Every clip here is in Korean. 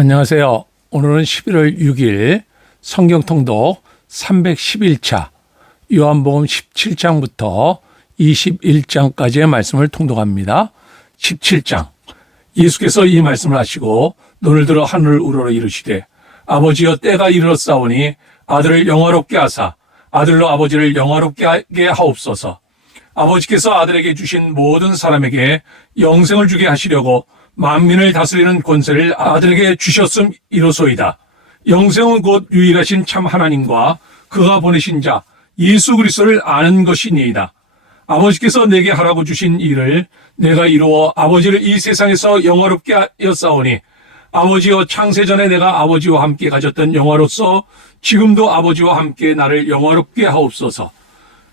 안녕하세요. 오늘은 11월 6일 성경통독 311차 요한복음 17장부터 21장까지의 말씀을 통독합니다. 17장 예수께서 이 말씀을 하시고 눈을 들어 하늘을 우러러 이르시되 아버지여 때가 이르렀사오니 아들을 영화롭게 하사 아들로 아버지를 영화롭게 하게 하옵소서. 아버지께서 아들에게 주신 모든 사람에게 영생을 주게 하시려고 만민을 다스리는 권세를 아들에게 주셨음이로소이다. 영생은 곧 유일하신 참 하나님과 그가 보내신 자 예수 그리스도를 아는 것이니이다. 아버지께서 내게 하라고 주신 일을 내가 이루어 아버지를 이 세상에서 영화롭게 하였사오니 아버지여 창세전에 내가 아버지와 함께 가졌던 영화로서 지금도 아버지와 함께 나를 영화롭게 하옵소서.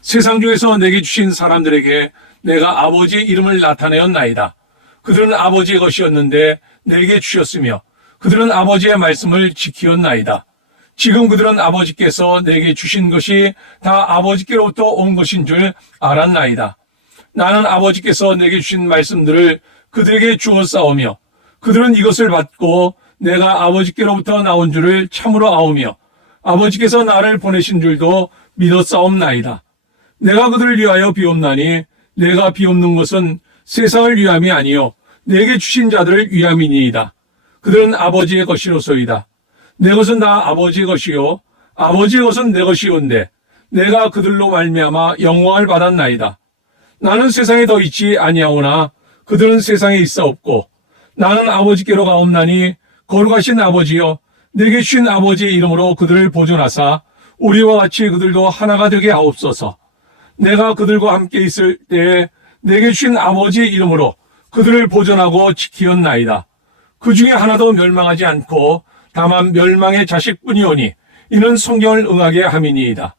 세상 중에서 내게 주신 사람들에게 내가 아버지의 이름을 나타내었나이다. 그들은 아버지의 것이었는데 내게 주셨으며 그들은 아버지의 말씀을 지키었나이다. 지금 그들은 아버지께서 내게 주신 것이 다 아버지께로부터 온 것인 줄 알았나이다. 나는 아버지께서 내게 주신 말씀들을 그들에게 주었사오며 그들은 이것을 받고 내가 아버지께로부터 나온 줄을 참으로 아오며 아버지께서 나를 보내신 줄도 믿었사옵나이다. 내가 그들을 위하여 비옵나니 내가 비옵는 것은 세상을 위함이 아니요 내게 주신 자들을 위함이니이다. 그들은 아버지의 것이로소이다. 내 것은 다 아버지의 것이요 아버지의 것은 내 것이온데 내가 그들로 말미암아 영광을 받았나이다. 나는 세상에 더 있지 아니하오나 그들은 세상에 있사옵고 나는 아버지께로 가옵나니 거룩하신 아버지여 내게 주신 아버지의 이름으로 그들을 보존하사 우리와 같이 그들도 하나가 되게 하옵소서. 내가 그들과 함께 있을 때에 내게 주신 아버지의 이름으로 그들을 보존하고 지키었나이다. 그 중에 하나도 멸망하지 않고 다만 멸망의 자식뿐이오니 이는 성경을 응하게 함이니이다.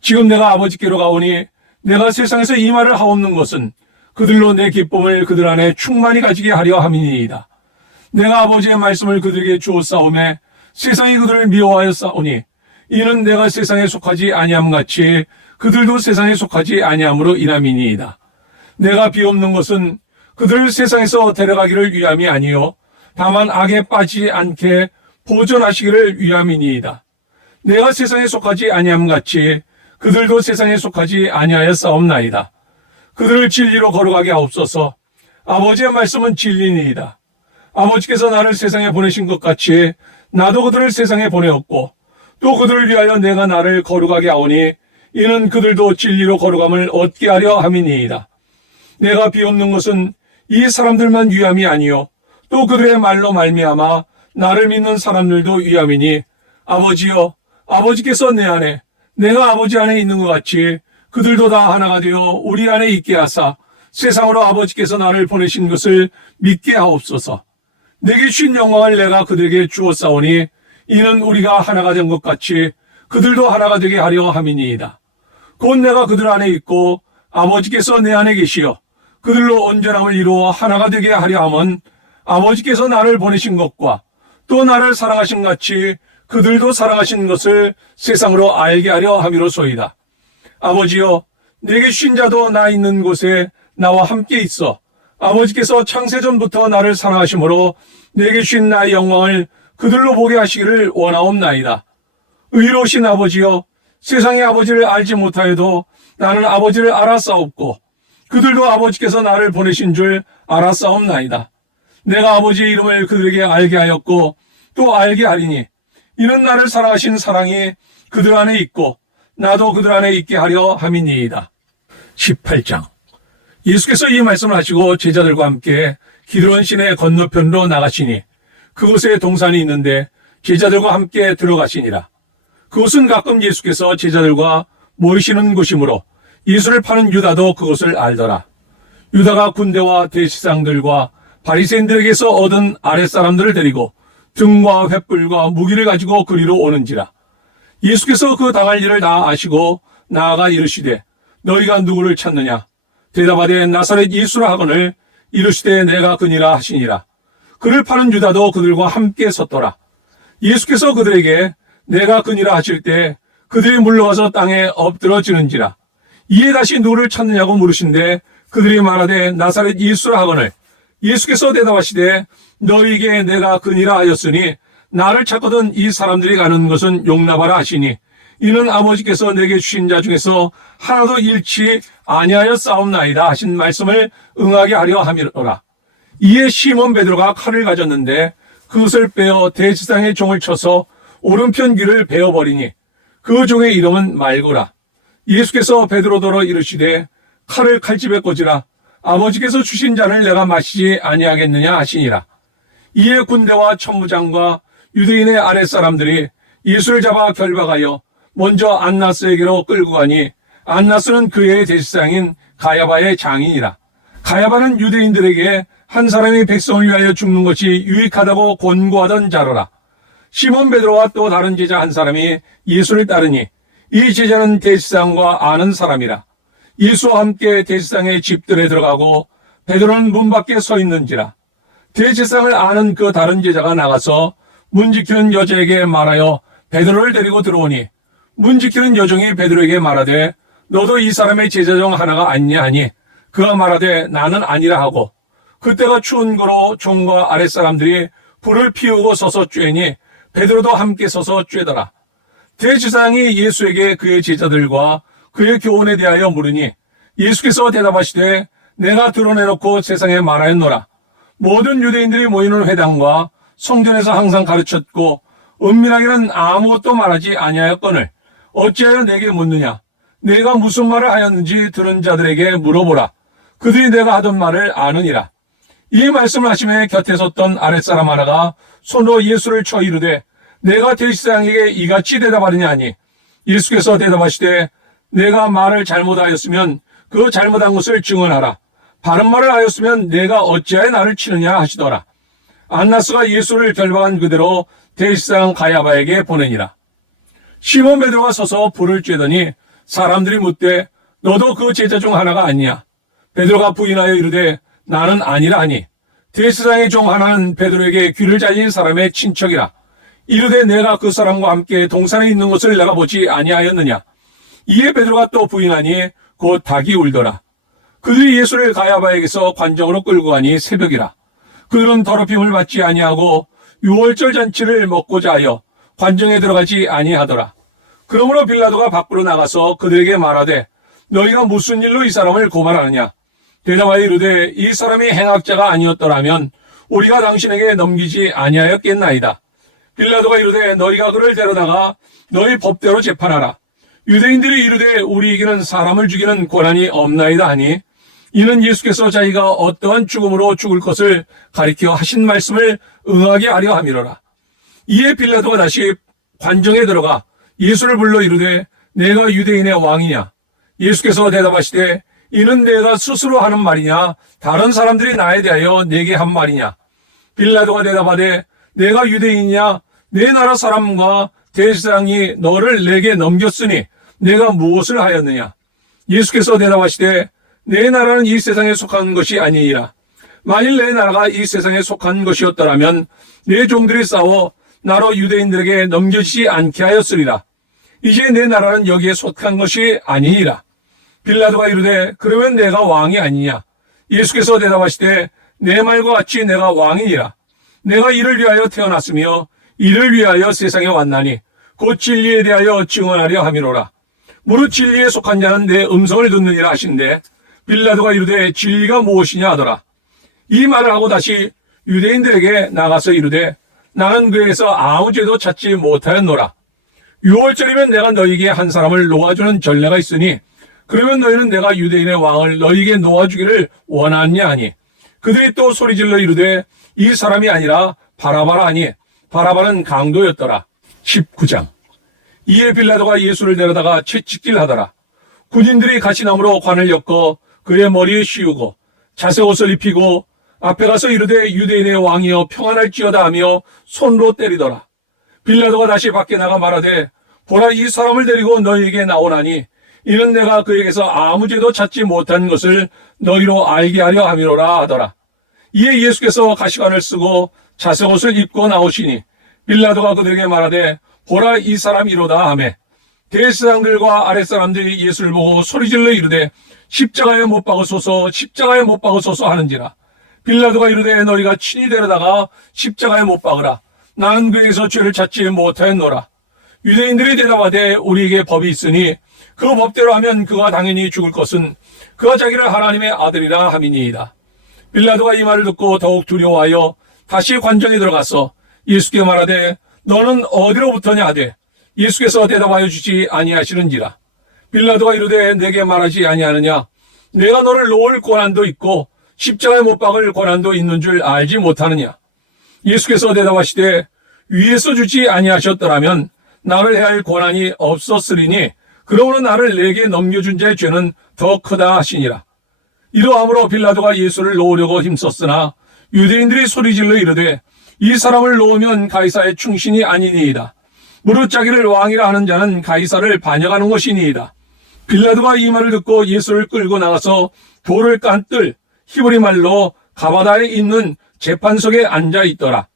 지금 내가 아버지께로 가오니 내가 세상에서 이 말을 하옵는 것은 그들로 내 기쁨을 그들 안에 충만히 가지게 하려 함이니이다. 내가 아버지의 말씀을 그들에게 주었사오매 세상이 그들을 미워하였사오니 이는 내가 세상에 속하지 아니함같이 그들도 세상에 속하지 아니함으로 인함이니이다. 내가 비옵는 것은 그들을 세상에서 데려가기를 위함이 아니요 다만 악에 빠지지 않게 보존하시기를 위함이니이다. 내가 세상에 속하지 아니함같이 그들도 세상에 속하지 아니하였사옵나이다. 그들을 진리로 거룩하게 하옵소서. 아버지의 말씀은 진리니이다. 아버지께서 나를 세상에 보내신 것 같이 나도 그들을 세상에 보내었고 또 그들을 위하여 내가 나를 거룩하게 하오니 이는 그들도 진리로 거룩함을 얻게 하려 함이니이다. 내가 비옵는 것은 이 사람들만 위함이 아니요 또 그들의 말로 말미암아 나를 믿는 사람들도 위함이니 아버지여 아버지께서 내 안에 내가 아버지 안에 있는 것 같이 그들도 다 하나가 되어 우리 안에 있게 하사 세상으로 아버지께서 나를 보내신 것을 믿게 하옵소서. 내게 주신 영광을 내가 그들에게 주었사오니 이는 우리가 하나가 된 것 같이 그들도 하나가 되게 하려 함이니이다. 곧 내가 그들 안에 있고 아버지께서 내 안에 계시어 그들로 온전함을 이루어 하나가 되게 하려 함은 아버지께서 나를 보내신 것과 또 나를 사랑하신 같이 그들도 사랑하신 것을 세상으로 알게 하려 함이로소이다. 아버지여 내게 주신 자도 나 있는 곳에 나와 함께 있어 아버지께서 창세전부터 나를 사랑하심으로 내게 주신 나의 영광을 그들로 보게 하시기를 원하옵나이다. 의로우신 아버지여 세상의 아버지를 알지 못하여도 나는 아버지를 알았사옵고 그들도 아버지께서 나를 보내신 줄 알았사옵나이다. 내가 아버지의 이름을 그들에게 알게 하였고 또 알게 하리니 이는 나를 사랑하신 사랑이 그들 안에 있고 나도 그들 안에 있게 하려 함이니이다. 18장 예수께서 이 말씀을 하시고 제자들과 함께 기드론 시내 건너편으로 나가시니 그곳에 동산이 있는데 제자들과 함께 들어가시니라. 그곳은 가끔 예수께서 제자들과 모이시는 곳이므로 예수를 파는 유다도 그곳을 알더라. 유다가 군대와 대제사장들과 바리새인들에게서 얻은 아랫사람들을 데리고 등과 횃불과 무기를 가지고 그리로 오는지라. 예수께서 그 당할 일을 다 아시고 나아가 이르시되 너희가 누구를 찾느냐? 대답하되 나사렛 예수라 하거늘 이르시되 내가 그니라 하시니라. 그를 파는 유다도 그들과 함께 섰더라. 예수께서 그들에게 내가 그니라 하실 때 그들이 물러가서 땅에 엎드러지는지라. 이에 다시 누구를 찾느냐고 물으신데 그들이 말하되 나사렛 예수라 하거늘 예수께서 대답하시되 너희에게 내가 그니라 하였으니 나를 찾거든 이 사람들이 가는 것은 용납하라 하시니 이는 아버지께서 내게 주신 자 중에서 하나도 잃지 아니하여 싸움나이다 하신 말씀을 응하게 하려 함이로라. 이에 시몬 베드로가 칼을 가졌는데 그것을 빼어 대제사장의 종을 쳐서 오른편 귀를 베어버리니 그 종의 이름은 말고라. 예수께서 베드로더러 이르시되 칼을 칼집에 꽂으라. 아버지께서 주신 잔을 내가 마시지 아니하겠느냐 하시니라. 이에 군대와 천부장과 유대인의 아랫사람들이 예수를 잡아 결박하여 먼저 안나스에게로 끌고 가니 안나스는 그의 대제사장인 가야바의 장인이라. 가야바는 유대인들에게 한 사람이 백성을 위하여 죽는 것이 유익하다고 권고하던 자로라. 시몬 베드로와 또 다른 제자 한 사람이 예수를 따르니 이 제자는 대제사장과 아는 사람이라. 예수와 함께 대제사장의 집들에 들어가고 베드로는 문 밖에 서 있는지라. 대제사장을 아는 그 다른 제자가 나가서 문 지키는 여자에게 말하여 베드로를 데리고 들어오니 문 지키는 여종이 베드로에게 말하되 너도 이 사람의 제자 중 하나가 아니냐 하니 그가 말하되 나는 아니라 하고 그때가 추운 거로 종과 아랫사람들이 불을 피우고 서서 쬐니 베드로도 함께 서서 쬐더라. 대제사장이 예수에게 그의 제자들과 그의 교훈에 대하여 물으니 예수께서 대답하시되 내가 드러내놓고 세상에 말하였노라. 모든 유대인들이 모이는 회당과 성전에서 항상 가르쳤고 은밀하게는 아무것도 말하지 아니하였거늘 어찌하여 내게 묻느냐. 내가 무슨 말을 하였는지 들은 자들에게 물어보라. 그들이 내가 하던 말을 아느니라. 이 말씀을 하시며 곁에 섰던 아랫사람 하나가 손으로 예수를 쳐 이르되 내가 대제사장에게 이같이 대답하느냐 하니 예수께서 대답하시되 내가 말을 잘못하였으면 그 잘못한 것을 증언하라. 바른 말을 하였으면 내가 어찌하여 나를 치느냐 하시더라. 안나스가 예수를 결박한 그대로 대제사장 가야바에게 보내니라. 시몬 베드로가 서서 불을 쬐더니 사람들이 묻되 너도 그 제자 중 하나가 아니냐. 베드로가 부인하여 이르되 나는 아니라 하니 대제사장의 종 하나는 베드로에게 귀를 잘린 사람의 친척이라. 이르되 내가 그 사람과 함께 동산에 있는 것을 내가 보지 아니하였느냐. 이에 베드로가 또 부인하니 곧 닭이 울더라. 그들이 예수를 가야바에게서 관정으로 끌고 가니 새벽이라. 그들은 더럽힘을 받지 아니하고 유월절 잔치를 먹고자 하여 관정에 들어가지 아니하더라. 그러므로 빌라도가 밖으로 나가서 그들에게 말하되 너희가 무슨 일로 이 사람을 고발하느냐. 대답하여 이르되 이 사람이 행악자가 아니었더라면 우리가 당신에게 넘기지 아니하였겠나이다. 빌라도가 이르되 너희가 그를 데려다가 너희 법대로 재판하라. 유대인들이 이르되 우리에게는 사람을 죽이는 권한이 없나이다 하니 이는 예수께서 자기가 어떠한 죽음으로 죽을 것을 가리켜 하신 말씀을 응하게 하려 함이로라. 이에 빌라도가 다시 관정에 들어가 예수를 불러 이르되 내가 유대인의 왕이냐. 예수께서 대답하시되 이는 내가 스스로 하는 말이냐 다른 사람들이 나에 대하여 내게 한 말이냐. 빌라도가 대답하되 내가 유대인이냐. 내 나라 사람과 대제사장이 너를 내게 넘겼으니 내가 무엇을 하였느냐. 예수께서 대답하시되 내 나라는 이 세상에 속한 것이 아니니라. 만일 내 나라가 이 세상에 속한 것이었더라면 내 종들이 싸워 나로 유대인들에게 넘겨지지 않게 하였으리라. 이제 내 나라는 여기에 속한 것이 아니니라. 빌라도가 이르되 그러면 내가 왕이 아니냐. 예수께서 대답하시되 내 말과 같이 내가 왕이니라. 내가 이를 위하여 태어났으며 이를 위하여 세상에 왔나니 곧 진리에 대하여 증언하려 함이로라. 무릇 진리에 속한 자는 내 음성을 듣느니라 하신대 빌라도가 이르되 진리가 무엇이냐 하더라. 이 말을 하고 다시 유대인들에게 나가서 이르되 나는 그에서 아무 죄도 찾지 못하였노라. 유월절이면 내가 너희에게 한 사람을 놓아주는 전례가 있으니 그러면 너희는 내가 유대인의 왕을 너희에게 놓아주기를 원하느냐 하니 그들이 또 소리질러 이르되 이 사람이 아니라 바라바라 하니 바라바는 강도였더라. 19장. 이에 빌라도가 예수를 데려다가 채찍질 하더라. 군인들이 가시나무로 관을 엮어 그의 머리에 씌우고 자색 옷을 입히고 앞에 가서 이르되 유대인의 왕이여 평안할지어다 하며 손으로 때리더라. 빌라도가 다시 밖에 나가 말하되 보라 이 사람을 데리고 너희에게 나오나니 이는 내가 그에게서 아무 죄도 찾지 못한 것을 너희로 알게 하려 함이로라 하더라. 이에 예수께서 가시관을 쓰고 자색 옷을 입고 나오시니 빌라도가 그들에게 말하되 보라 이 사람 이로다 하매 대제사장들과 아랫사람들이 예수를 보고 소리질러 이르되 십자가에 못 박으소서 십자가에 못 박으소서 하는지라. 빌라도가 이르되 너희가 친히 데려다가 십자가에 못 박으라. 나는 그에게서 죄를 찾지 못하였노라. 유대인들이 대답하되 우리에게 법이 있으니 그 법대로 하면 그가 당연히 죽을 것은 그가 자기를 하나님의 아들이라 함이니이다. 빌라도가 이 말을 듣고 더욱 두려워하여 다시 관전에 들어가서 예수께 말하되 너는 어디로부터냐 하되 예수께서 대답하여 주지 아니하시는지라. 빌라도가 이르되 내게 말하지 아니하느냐? 내가 너를 놓을 권한도 있고 십자가에 못 박을 권한도 있는 줄 알지 못하느냐? 예수께서 대답하시되 위에서 주지 아니하셨더라면 나를 해할 권한이 없었으리니 그러므로 나를 내게 넘겨준 자의 죄는 더 크다 하시니라. 이러함으로 빌라도가 예수를 놓으려고 힘썼으나 유대인들이 소리질러 이르되 이 사람을 놓으면 가이사의 충신이 아니니이다. 무릇 자기를 왕이라 하는 자는 가이사를 반역하는 것이니이다. 빌라도가 이 말을 듣고 예수를 끌고 나가서 돌을 깐 뜰 히브리 말로 가바다에 있는 재판석에 앉아 있더라.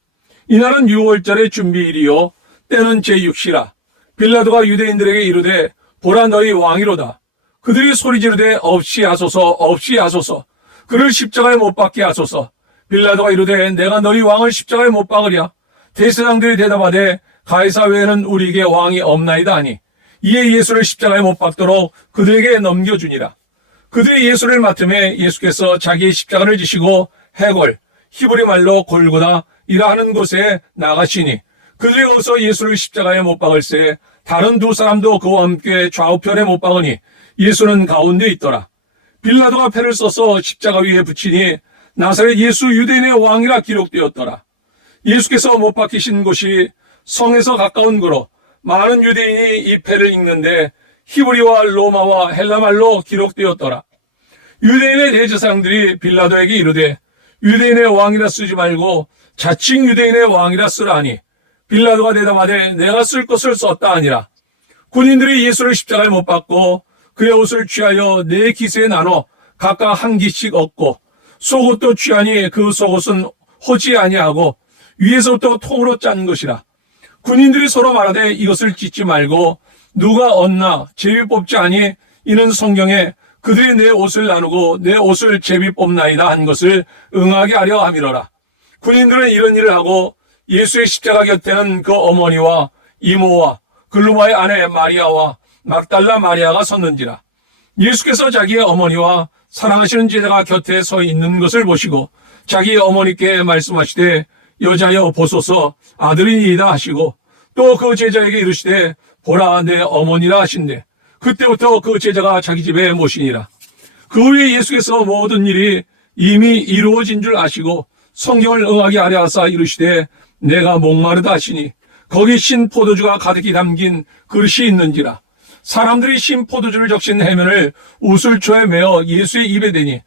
이날은 6월절의 준비일이요 때는 제6시라. 빌라도가 유대인들에게 이르되 보라 너희 왕이로다. 그들이 소리 지르되 없이 하소서 없이 하소서. 그를 십자가에 못 박게 하소서. 빌라도가 이르되 내가 너희 왕을 십자가에 못 박으랴. 대제사장들이 대답하되 가이사 외에는 우리에게 왕이 없나이다 하니 이에 예수를 십자가에 못 박도록 그들에게 넘겨주니라. 그들이 예수를 맡음에 예수께서 자기의 십자가를 지시고 해골 히브리 말로 골고다 이라 하는 곳에 나가시니 그들이 거기서 예수를 십자가에 못 박을새 다른 두 사람도 그와 함께 좌우편에 못 박으니 예수는 가운데 있더라. 빌라도가 패를 써서 십자가 위에 붙이니 나사렛 예수 유대인의 왕이라 기록되었더라. 예수께서 못 박히신 곳이 성에서 가까운 거로 많은 유대인이 이 패를 읽는데 히브리와 로마와 헬라말로 기록되었더라. 유대인의 대제사장들이 빌라도에게 이르되 유대인의 왕이라 쓰지 말고 자칭 유대인의 왕이라 쓰라 하니 빌라도가 대답하되 내가 쓸 것을 썼다 하니라. 군인들이 예수를 십자가에 못 박고 그의 옷을 취하여 네 기세에 나눠 각각 한 기씩 얻고 속옷도 취하니 그 속옷은 호지 아니하고 위에서부터 통으로 짠 것이라. 군인들이 서로 말하되 이것을 찢지 말고 누가 얻나 제비 뽑지 아니 이는 성경에 그들이 내 옷을 나누고 내 옷을 제비 뽑나이다 한 것을 응하게 하려 함이로라. 군인들은 이런 일을 하고 예수의 십자가 곁에는 그 어머니와 이모와 글루바의 아내 마리아와 막달라 마리아가 섰는지라. 예수께서 자기의 어머니와 사랑하시는 제자가 곁에 서 있는 것을 보시고 자기 어머니께 말씀하시되 여자여 보소서 아들이니이다 하시고 또 그 제자에게 이르시되 보라 내 어머니라 하신대 그때부터 그 제자가 자기 집에 모시니라. 그 후에 예수께서 모든 일이 이미 이루어진 줄 아시고 성경을 응하게 하려 하사 이르시되 내가 목마르다 하시니 거기 신 포도주가 가득히 담긴 그릇이 있는지라. 사람들이 신 포도주를 적신 해면을 우슬초에 메어 예수의 입에 대니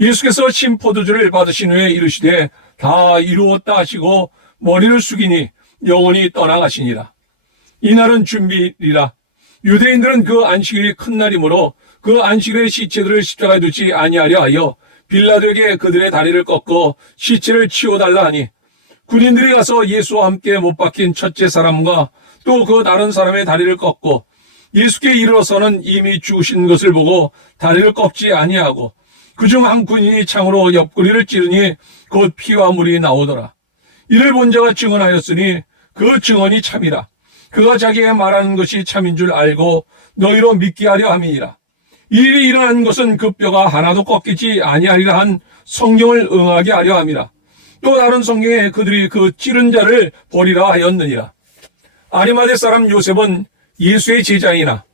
예수께서 신 포도주를 받으신 후에 이르시되 다 이루었다 하시고 머리를 숙이니 영원히 떠나가시니라. 이날은 준비일이라. 유대인들은 그 안식일이 큰 날이므로 그 안식일의 시체들을 십자가에 두지 아니하려 하여 빌라도에게 그들의 다리를 꺾어 시체를 치워달라 하니 군인들이 가서 예수와 함께 못 박힌 첫째 사람과 또 그 다른 사람의 다리를 꺾고 예수께 이르러서는 이미 죽으신 것을 보고 다리를 꺾지 아니하고 그중 한 군인이 창으로 옆구리를 찌르니 곧 피와 물이 나오더라. 이를 본 자가 증언하였으니 그 증언이 참이라. 그가 자기가 말하는 것이 참인 줄 알고 너희로 믿게 하려 함이니라. 이 일이 일어난 것은 그 뼈가 하나도 꺾이지 아니하리라 한 성경을 응하게 하려 함이라. 또 다른 성경에 그들이 그 찌른 자를 보리라 하였느니라. 아리마대 사람 요셉은 예수의 제자이나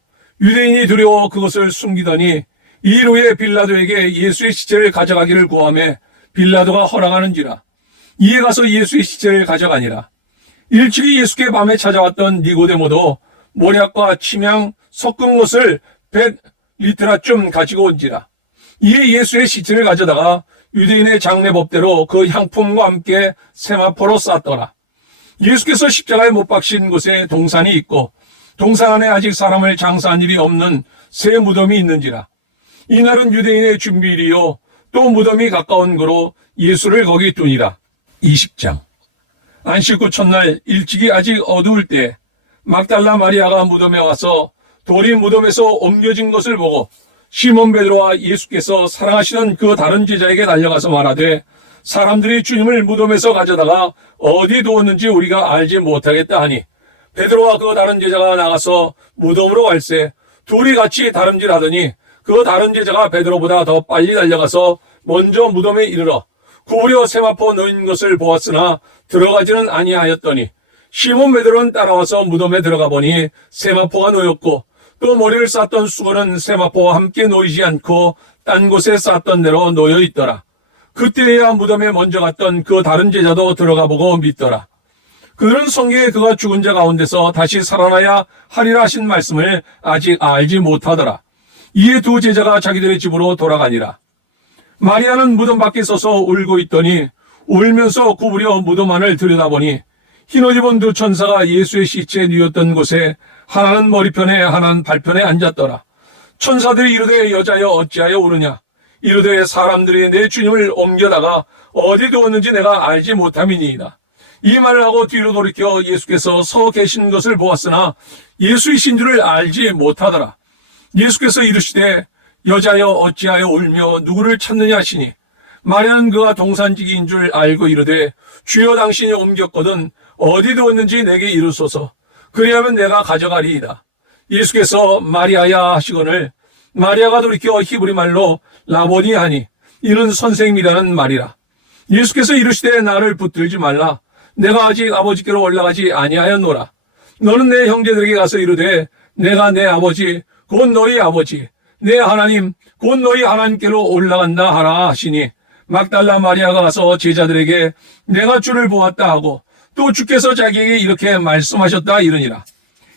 유대인이 두려워 그것을 숨기더니 이 일 후에 빌라도에게 예수의 시체를 가져가기를 구하매 빌라도가 허락하는지라. 이에 가서 예수의 시체를 가져가니라. 일찍이 예수께 밤에 찾아왔던 니고데모도 모략과 침향 섞은 것을 100리트라쯤 가지고 온지라. 이에 예수의 시체를 가져다가 유대인의 장례법대로 그 향품과 함께 세마포로 쌌더라. 예수께서 십자가에 못 박신 곳에 동산이 있고 동산 안에 아직 사람을 장사한 일이 없는 새 무덤이 있는지라. 이날은 유대인의 준비일이요 또 무덤이 가까운 거로 예수를 거기 두니라. 20장. 안식 후 첫날 일찍이 아직 어두울 때 막달라 마리아가 무덤에 와서 돌이 무덤에서 옮겨진 것을 보고 시몬 베드로와 예수께서 사랑하시는 그 다른 제자에게 달려가서 말하되 사람들이 주님을 무덤에서 가져다가 어디 두었는지 우리가 알지 못하겠다 하니 베드로와 그 다른 제자가 나가서 무덤으로 갈새 둘이 같이 다름질하더니 그 다른 제자가 베드로보다 더 빨리 달려가서 먼저 무덤에 이르러 구부려 세마포 놓인 것을 보았으나 들어가지는 아니하였더니 시몬 베드로는 따라와서 무덤에 들어가 보니 세마포가 놓였고 또 머리를 쌌던 수건은 세마포와 함께 놓이지 않고 딴 곳에 쌌던 대로 놓여 있더라. 그때야 무덤에 먼저 갔던 그 다른 제자도 들어가 보고 믿더라. 그들은 성경에 그가 죽은 자 가운데서 다시 살아나야 하리라 하신 말씀을 아직 알지 못하더라. 이에 두 제자가 자기들의 집으로 돌아가니라. 마리아는 무덤 밖에 서서 울고 있더니 울면서 구부려 무덤 안을 들여다보니 흰옷 입은 두 천사가 예수의 시체에 누웠던 곳에 하나는 머리편에 하나는 발편에 앉았더라. 천사들이 이르되 여자여 어찌하여 우느냐. 이르되 사람들이 내 주님을 옮겨다가 어디 두었는지 내가 알지 못함이니이다. 이 말을 하고 뒤로 돌이켜 예수께서 서 계신 것을 보았으나 예수이신 줄을 알지 못하더라. 예수께서 이르시되 여자여 어찌하여 울며 누구를 찾느냐 하시니 마리아는 그가 동산지기인 줄 알고 이르되 주여 당신이 옮겼거든 어디 두었는지 내게 이르소서. 그리하면 내가 가져가리이다. 예수께서 마리아야 하시거늘 마리아가 돌이켜 히브리 말로 라보니 하니 이는 선생님이라는 말이라. 예수께서 이르시되 나를 붙들지 말라. 내가 아직 아버지께로 올라가지 아니하였노라. 너는 내 형제들에게 가서 이르되 내가 내 아버지 곧 너희 아버지 내 하나님 곧 너희 하나님께로 올라간다 하라 하시니 막달라 마리아가 가서 제자들에게 내가 주를 보았다 하고 또 주께서 자기에게 이렇게 말씀하셨다 이르니라.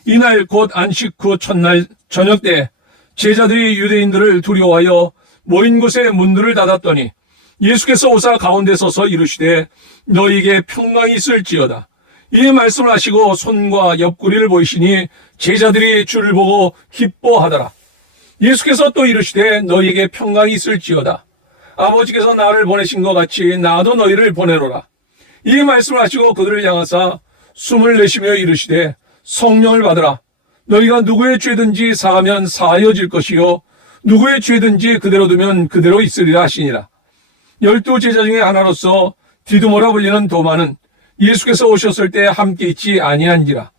이날 곧 안식 후 첫날 저녁 때 제자들이 유대인들을 두려워하여 모인 곳에 문들을 닫았더니 예수께서 오사 가운데 서서 이르시되 너희에게 평강이 있을지어다. 이 말씀을 하시고 손과 옆구리를 보이시니 제자들이 주를 보고 기뻐하더라. 예수께서 또 이르시되 너희에게 평강이 있을지어다. 아버지께서 나를 보내신 것 같이 나도 너희를 보내노라. 이 말씀을 하시고 그들을 향하사 숨을 내쉬며 이르시되 성령을 받으라. 너희가 누구의 죄든지 사하면 사하여질 것이요 누구의 죄든지 그대로 두면 그대로 있으리라 하시니라. 12 제자 중에 하나로서 디두모라 불리는 도마는 예수께서 오셨을 때 함께 있지 아니한지라.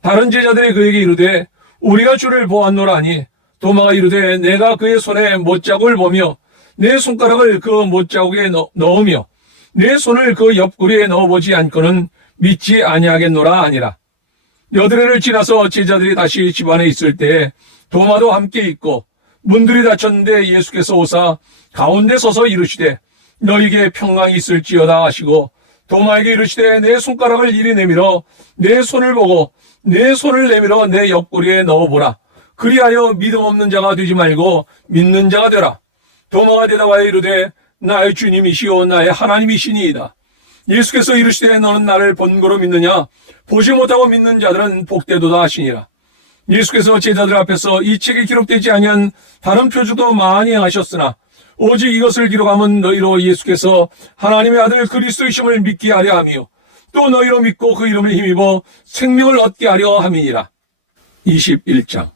다른 제자들이 그에게 이르되 우리가 주를 보았노라 하니 도마가 이르되 내가 그의 손에 못자국을 보며 내 손가락을 그 못자국에 넣으며 내 손을 그 옆구리에 넣어보지 않고는 믿지 아니하겠노라 하니라. 여드레를 지나서 제자들이 다시 집안에 있을 때 도마도 함께 있고 문들이 닫혔는데 예수께서 오사 가운데 서서 이르시되 너희에게 평강이 있을지어다 하시고 도마에게 이르시되 내 손가락을 이리 내밀어 내 손을 보고 내 손을 내밀어 내 옆구리에 넣어보라. 그리하여 믿음 없는 자가 되지 말고 믿는 자가 되라. 도마가 대답하여 이르되 나의 주님이시오 나의 하나님이시니이다. 예수께서 이르시되 너는 나를 본고로 믿느냐. 보지 못하고 믿는 자들은 복되도다 하시니라. 예수께서 제자들 앞에서 이 책에 기록되지 아니한 다른 표적도 많이 하셨으나 오직 이것을 기록하면 너희로 예수께서 하나님의 아들 그리스도이심을 믿게 하려 하며 또 너희로 믿고 그 이름을 힘입어 생명을 얻게 하려 함이니라. 21장.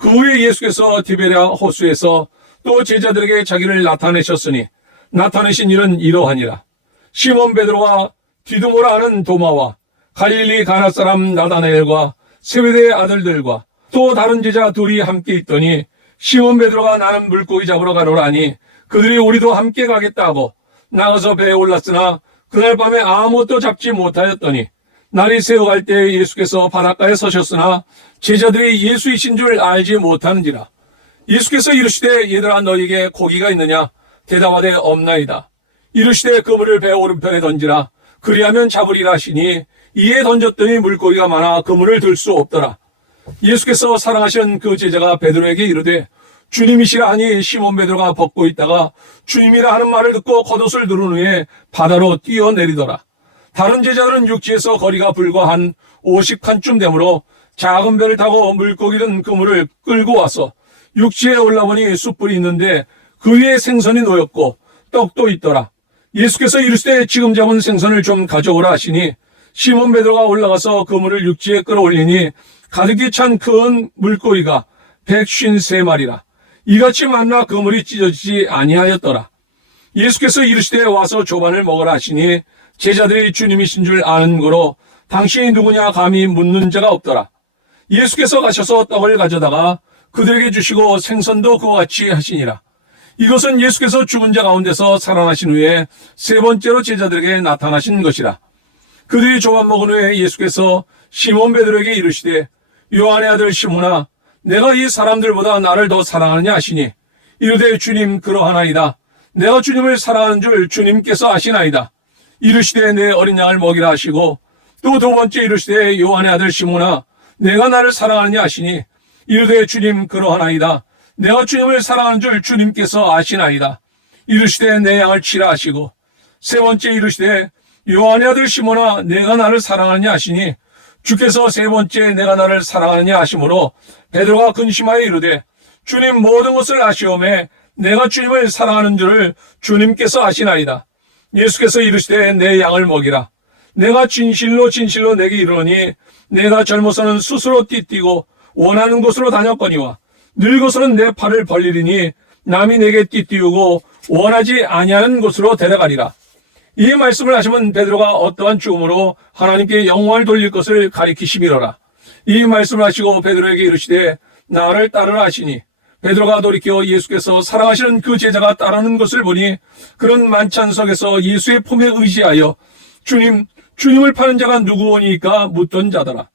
그 후에 예수께서 디베랴 호수에서 또 제자들에게 자기를 나타내셨으니 나타내신 일은 이러하니라. 시몬 베드로와 디두모라 하는 도마와 갈릴리 가나 사람 나다나엘과 세베대의 아들들과 또 다른 제자 둘이 함께 있더니 시몬 베드로가 나는 물고기 잡으러 가노라 하니 그들이 우리도 함께 가겠다 하고 나가서 배에 올랐으나 그날 밤에 아무것도 잡지 못하였더니 날이 새어갈 때 예수께서 바닷가에 서셨으나 제자들이 예수이신 줄 알지 못하는지라. 예수께서 이르시되 얘들아 너희에게 고기가 있느냐. 대답하되 없나이다. 이르시되 그물을 배 오른편에 던지라. 그리하면 잡으리라 하시니 이에 던졌더니 물고기가 많아 그물을 들 수 없더라. 예수께서 사랑하시는 그 제자가 베드로에게 이르되 주님이시라 하니 시몬 베드로가 벗고 있다가 주님이라 하는 말을 듣고 겉옷을 두른 후에 바다로 뛰어내리더라. 다른 제자들은 육지에서 거리가 불과 한 50칸쯤 되므로 작은 배를 타고 물고기 든 그물을 끌고 와서 육지에 올라보니 숯불이 있는데 그 위에 생선이 놓였고 떡도 있더라. 예수께서 이르시되 지금 잡은 생선을 좀 가져오라 하시니 시몬 베드로가 올라가서 그물을 육지에 끌어올리니 가득히 찬 큰 물고기가 153마리라. 이같이 만나 그물이 찢어지지 아니하였더라. 예수께서 이르시되 와서 조반을 먹으라 하시니 제자들이 주님이신 줄 아는 거로 당신이 누구냐 감히 묻는 자가 없더라. 예수께서 가셔서 떡을 가져다가 그들에게 주시고 생선도 그와 같이 하시니라. 이것은 예수께서 죽은 자 가운데서 살아나신 후에 세 번째로 제자들에게 나타나신 것이라. 그들이 조반 먹은 후에 예수께서 시몬 베드로에게 이르시되 요한의 아들 시몬아 내가 이 사람들보다 나를 더 사랑하느냐 하시니 이르되 주님 그러하나이다. 내가 주님을 사랑하는 줄 주님께서 아시나이다. 이르시되 내 어린 양을 먹이라 하시고 또 두 번째 이르시되 요한의 아들 시몬아 내가 나를 사랑하느냐 하시니 이르되 주님 그러하나이다. 내가 주님을 사랑하는 줄 주님께서 아시나이다. 이르시되 내 양을 치라 하시고 세 번째 이르시되 요한의 아들 시몬아 내가 나를 사랑하느냐 하시니 주께서 세 번째 내가 나를 사랑하느냐 하시므로 베드로가 근심하여 이르되 주님 모든 것을 아시오매 내가 주님을 사랑하는 줄을 주님께서 아시나이다. 예수께서 이르시되 내 양을 먹이라. 내가 진실로 진실로 내게 이르노니 내가 젊어서는 스스로 띠띠고 원하는 곳으로 다녔거니와 늙어서는 내 팔을 벌리리니 남이 내게 띠띠우고 원하지 아니하는 곳으로 데려가리라. 이 말씀을 하시면 베드로가 어떠한 죽음으로 하나님께 영광을 돌릴 것을 가리키시미로라. 이 말씀을 하시고 베드로에게 이르시되 나를 따르라 하시니 베드로가 돌이켜 예수께서 사랑하시는 그 제자가 따르는 것을 보니 그런 만찬석에서 예수의 품에 의지하여 주님을 파는 자가 누구오니까 묻던 자더라.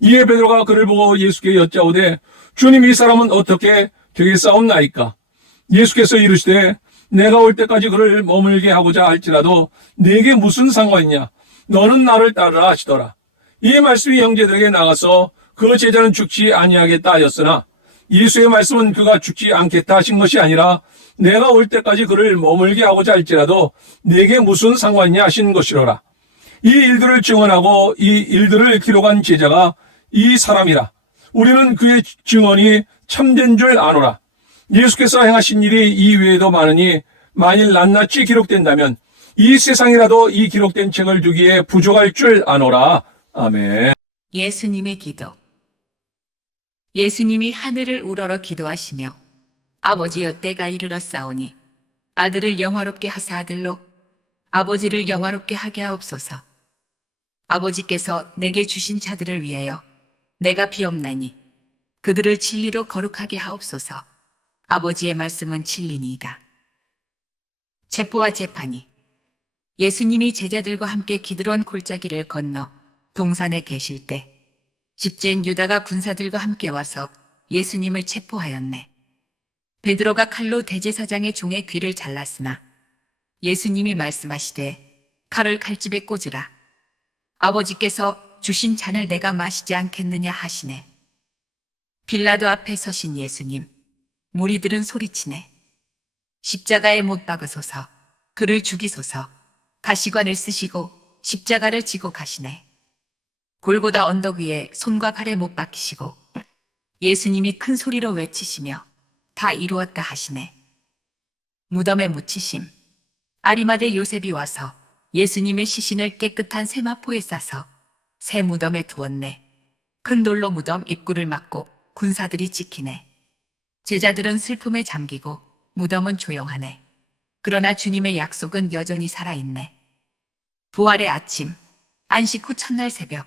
이에 베드로가 그를 보고 예수께 여짜오되 주님 이 사람은 어떻게 되겠사옵나이까? 예수께서 이르시되 내가 올 때까지 그를 머물게 하고자 할지라도 네게 무슨 상관이냐? 너는 나를 따르라 하시더라. 이 말씀이 형제들에게 나가서 그 제자는 죽지 아니하겠다 하였으나 예수의 말씀은 그가 죽지 않겠다 하신 것이 아니라 내가 올 때까지 그를 머물게 하고자 할지라도 네게 무슨 상관이냐 하신 것이로라. 이 일들을 증언하고 이 일들을 기록한 제자가 이 사람이라. 우리는 그의 증언이 참된 줄 아노라. 예수께서 행하신 일이 이 외에도 많으니 만일 낱낱이 기록된다면 이 세상이라도 이 기록된 책을 두기에 부족할 줄 아노라. 아멘. 예수님의 기도. 예수님이 하늘을 우러러 기도하시며 아버지여 때가 이르렀사오니 아들을 영화롭게 하사 아들로 아버지를 영화롭게 하게 하옵소서. 아버지께서 내게 주신 자들을 위하여 내가 비옵나니 그들을 진리로 거룩하게 하옵소서. 아버지의 말씀은 진리니이다. 체포와 재판이. 예수님이 제자들과 함께 기드론 골짜기를 건너 동산에 계실 때 집재인 유다가 군사들과 함께 와서 예수님을 체포하였네. 베드로가 칼로 대제사장의 종의 귀를 잘랐으나 예수님이 말씀하시되 칼을 칼집에 꽂으라. 아버지께서 주신 잔을 내가 마시지 않겠느냐 하시네. 빌라도 앞에 서신 예수님. 무리들은 소리치네. 십자가에 못 박으소서. 그를 죽이소서. 가시관을 쓰시고 십자가를 지고 가시네. 골고다 언덕 위에 손과 발에 못 박히시고 예수님이 큰 소리로 외치시며 다 이루었다 하시네. 무덤에 묻히심. 아리마대 요셉이 와서 예수님의 시신을 깨끗한 세마포에 싸서 새 무덤에 두었네. 큰 돌로 무덤 입구를 막고 군사들이 지키네. 제자들은 슬픔에 잠기고 무덤은 조용하네. 그러나 주님의 약속은 여전히 살아있네. 부활의 아침, 안식 후 첫날 새벽,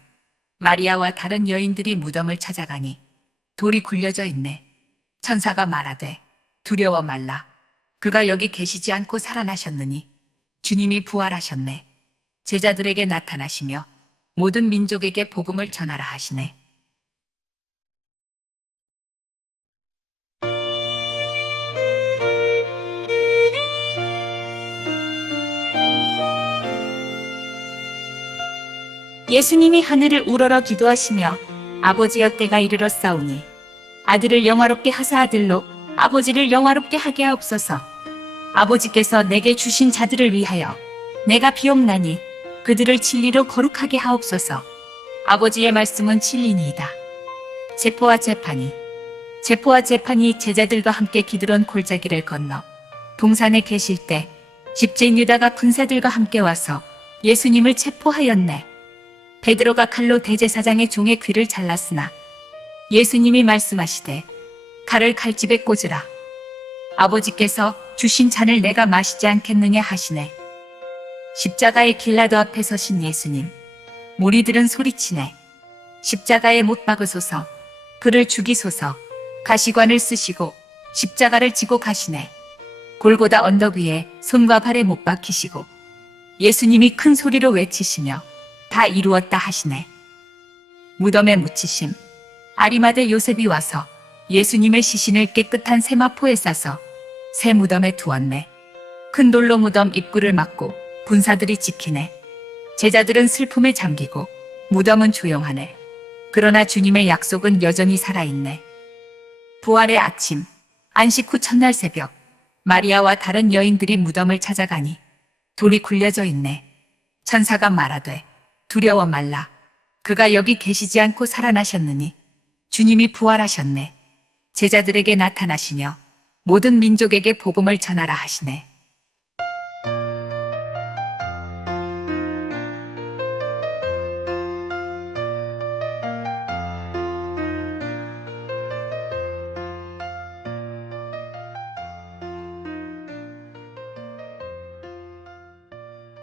마리아와 다른 여인들이 무덤을 찾아가니 돌이 굴려져 있네. 천사가 말하되 두려워 말라. 그가 여기 계시지 않고 살아나셨느니 주님이 부활하셨네. 제자들에게 나타나시며 모든 민족에게 복음을 전하라 하시네. 예수님이 하늘을 우러러 기도하시며 아버지여 때가 이르렀사오니 아들을 영화롭게 하사 아들로 아버지를 영화롭게 하게 하옵소서. 아버지께서 내게 주신 자들을 위하여 내가 비옵나니 그들을 진리로 거룩하게 하옵소서. 아버지의 말씀은 진리니이다. 체포와 재판이. 체포와 재판이 제자들과 함께 기드론 골짜기를 건너 동산에 계실 때 집재인 유다가 군사들과 함께 와서 예수님을 체포하였네. 베드로가 칼로 대제사장의 종의 귀를 잘랐으나 예수님이 말씀하시되 칼을 칼집에 꽂으라. 아버지께서 주신 잔을 내가 마시지 않겠느냐 하시네. 십자가의 길라도 앞에 서신 예수님. 무리들은 소리치네. 십자가에 못 박으소서. 그를 죽이소서. 가시관을 쓰시고 십자가를 지고 가시네. 골고다 언덕 위에 손과 발에 못 박히시고 예수님이 큰 소리로 외치시며 다 이루었다 하시네. 무덤에 묻히심. 아리마대 요셉이 와서 예수님의 시신을 깨끗한 세마포에 싸서 새 무덤에 두었네. 큰 돌로 무덤 입구를 막고 군사들이 지키네. 제자들은 슬픔에 잠기고 무덤은 조용하네. 그러나 주님의 약속은 여전히 살아있네. 부활의 아침, 안식 후 첫날 새벽, 마리아와 다른 여인들이 무덤을 찾아가니 돌이 굴려져 있네. 천사가 말하되 두려워 말라. 그가 여기 계시지 않고 살아나셨느니 주님이 부활하셨네. 제자들에게 나타나시며 모든 민족에게 복음을 전하라 하시네.